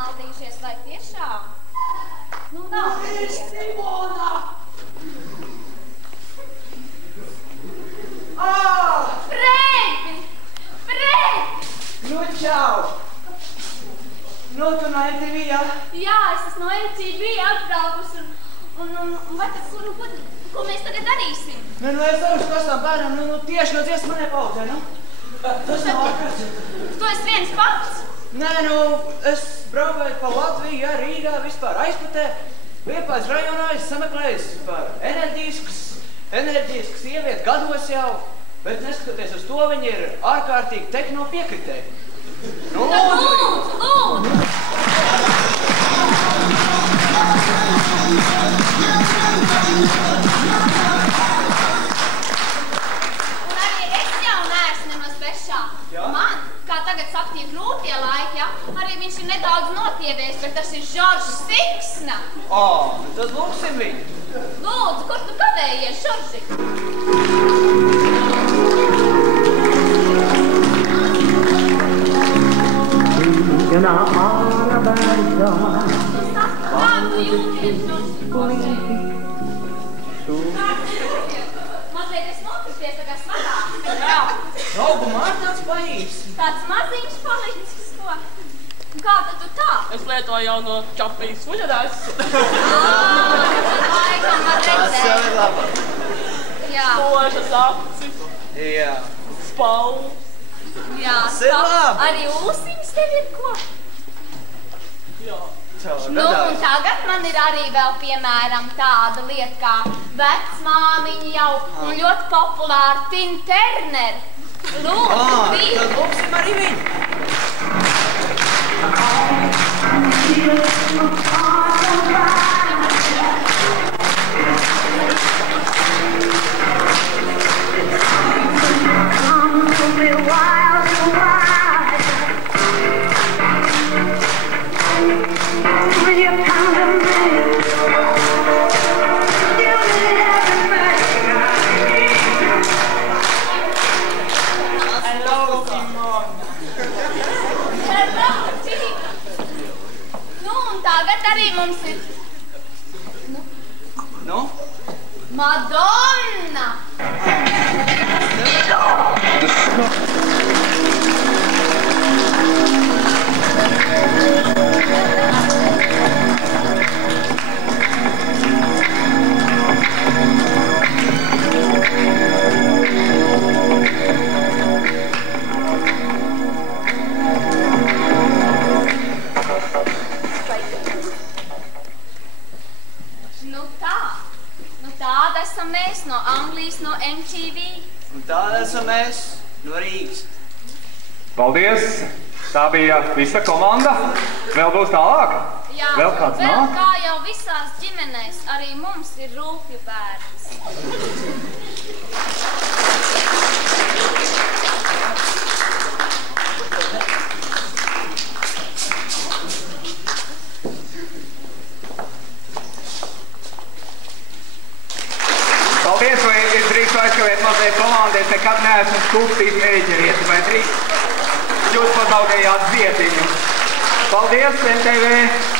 pamaldījušies, vai tiešām? Nu, nav. Simona! Fredi! Fredi! Nu, čau! Nu, tu no MTV, jā? Jā, es esmu no MTV atbraukus un vai tad, ko mēs tagad darīsim? Nu, es došu kastām bērnam, nu, tieši no dziesmu manai paudzē, nu. Tas nav ārkārts. Tu esi viens pats? Nē, nu, es brauvēju pa Latviju, jā, Rīgā, vispār aizputē. Liepājas rajonā es sameklējis par enerģisku sievieti gados jau, bet neskatoties uz to, viņi ir ārkārtīgi tehno piekritēji. Nu, lūdzu! Un arī es jau neesmu nemaz bešā. Man, kā tagad saka, tie grūtie laiki, ja? Arī viņš ir nedaudz notievies, bet tas ir Žoržs Siksna. Tad lūksim viņu. Lūdzu, kur tu kavējies, Žorži? Kā tu jūties, Žorži? Mazliet es nokrities, tā kā smagāk. Draugu man tāds paīs. Tāds maziņš palicis, ko? Kā tad tu tā? Es lietoju jau no čapijas fuļadās. Laikam var redzēt. Tas jau ir labāk. Jā. Spožas aci. Jā. Spalvu. Jā, Tas ir labi. Arī ūsiņas tev ir ko? Jā. Nu, un tagad man ir arī vēl, piemēram, tāda lieta kā vecmāmiņa jau un ļoti populāra Tina Turner. Lūdzu, Tad lūksim arī viņu. Arī mums ir... Nu? Madonna! Tāda esam mēs no Anglijas, no MTV. Un tāda esam mēs no Rīgas. Paldies! Tā bija visa komanda. Vēl būs tālāk? Jā, vēl kāds vēl nāk? kā jau visās ģimenēs, arī mums ir rūpju bērns. Paldies, vai es drīkstu aizkavēt mazliet komandu, es nekad neesmu skūpstījis mēģerieti, vai drīkst? Jūs pazaudējāt vietiņu. Paldies, MTV!